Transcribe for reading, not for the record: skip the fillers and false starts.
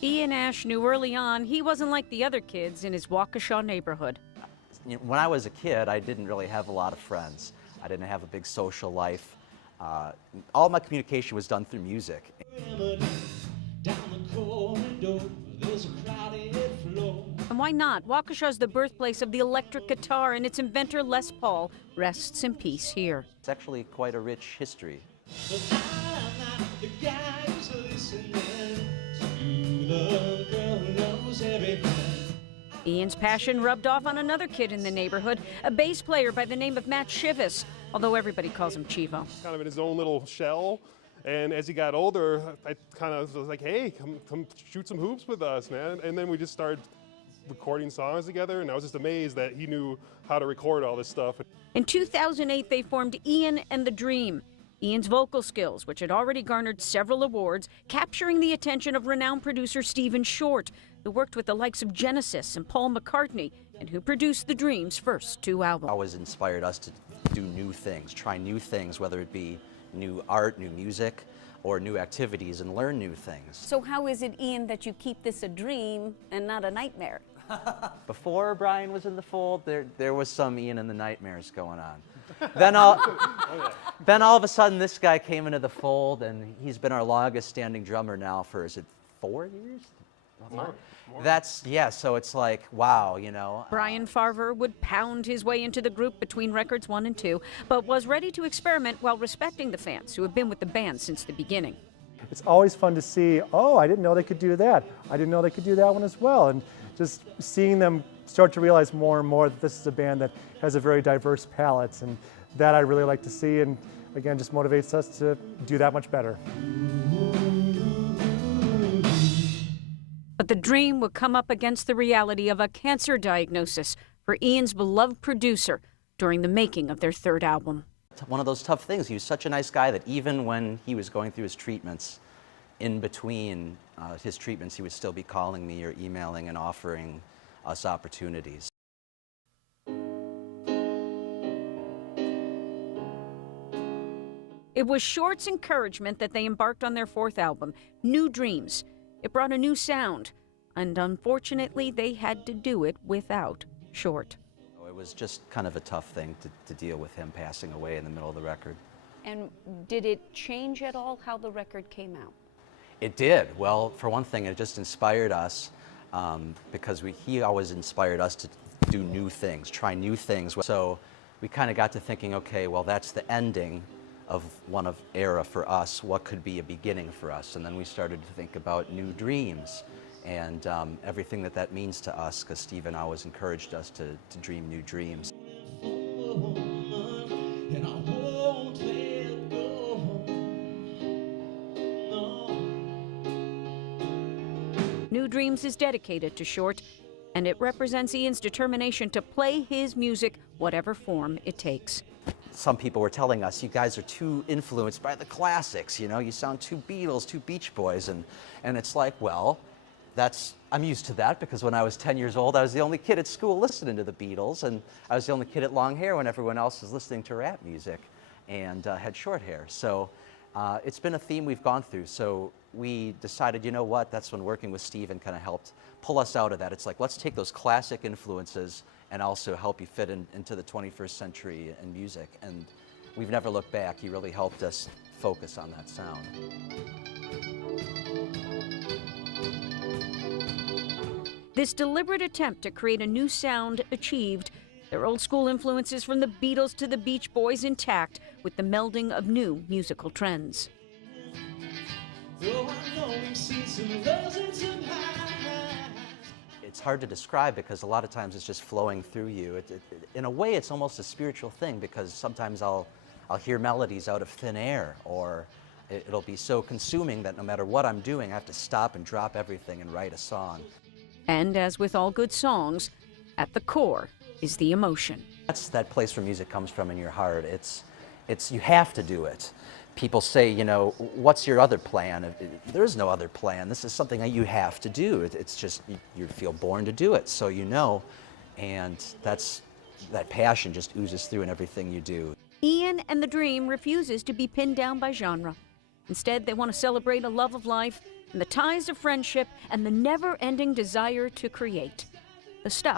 Ian Ash knew early on he wasn't like the other kids in his Waukesha neighborhood. When I was a kid, I didn't really have a lot of friends. I didn't have a big social life. All my communication was done through music. And why not? Waukesha is the birthplace of the electric guitar, and its inventor, Les Paul, rests in peace here. It's actually quite a rich history. Ian's passion rubbed off on another kid in the neighborhood, a bass player by the name of Matt Chivas, although everybody calls him Chivo. Kind of in his own little shell. And as he got older, I kind of was like, hey, come shoot some hoops with us, man. And then we just started recording songs together, and I was just amazed that he knew how to record all this stuff. In 2008, they formed Ian and the Dream. Ian's vocal skills, which had already garnered several awards, capturing the attention of renowned producer Stephen Short, who worked with the likes of Genesis and Paul McCartney, and who produced the Dream's first two albums. Always inspired us to do new things, try new things, whether it be new art, new music, or new activities, and learn new things. So how is it, Ian, that you keep this a dream and not a nightmare? Before Brian was in the fold, there was some Ian and the Nightmares going on. Then all of a sudden, this guy came into the fold, and he's been our longest standing drummer now for, is it 4 years? More. Yeah, so it's like, wow, you know. Brian Farver would pound his way into the group between records 1 and 2, but was ready to experiment while respecting the fans who have been with the band since the beginning. It's always fun to see, oh, I didn't know they could do that. I didn't know they could do that one as well. And just seeing them start to realize more and more that this is a band that has a very diverse palette, and that I really like to see, and again, just motivates us to do that much better. But the Dream would come up against the reality of a cancer diagnosis for Ian's beloved producer during the making of their third album. One of those tough things. He was such a nice guy that even when he was going through his treatments, in between his treatments, he would still be calling me or emailing and offering us opportunities. It was Short's encouragement that they embarked on their fourth album, New Dreams. It brought a new sound, and unfortunately, they had to do it without Short. It was just kind of a tough thing to deal with him passing away in the middle of the record. And did it change at all how the record came out? It did. Well, for one thing, it just inspired us because he always inspired us to do new things, try new things. So we kind of got to thinking, okay, well, that's the ending of one era for us. What could be a beginning for us? And then we started to think about new dreams and everything that means to us, because Stephen always encouraged us to dream new dreams. New Dreams is dedicated to Short, and it represents Ian's determination to play his music whatever form it takes. Some people were telling us, you guys are too influenced by the classics, you know, you sound too Beatles, too Beach Boys, and it's like, well, I'm used to that, because when I was 10 years old, I was the only kid at school listening to the Beatles, and I was the only kid at long hair when everyone else was listening to rap music and had short hair. So it's been a theme we've gone through. So we decided, you know what, that's when working with Stephen kind of helped pull us out of that. It's like, let's take those classic influences and also help you fit into the 21st century in music. And we've never looked back. He really helped us focus on that sound. This deliberate attempt to create a new sound achieved their old school influences from the Beatles to the Beach Boys intact, with the melding of new musical trends. It's hard to describe because a lot of times it's just flowing through you. In a way, it's almost a spiritual thing, because sometimes I'll hear melodies out of thin air, or it'll be so consuming that no matter what I'm doing, I have to stop and drop everything and write a song. And as with all good songs, at the core is the emotion. That's that place where music comes from in your heart. It's you have to do it. People say, you know, what's your other plan? There is no other plan. This is something that you have to do. It's just, you feel born to do it, so you know. And that passion just oozes through in everything you do. Ian and the Dream refuses to be pinned down by genre. Instead, they want to celebrate a love of life and the ties of friendship and the never-ending desire to create. The Stuff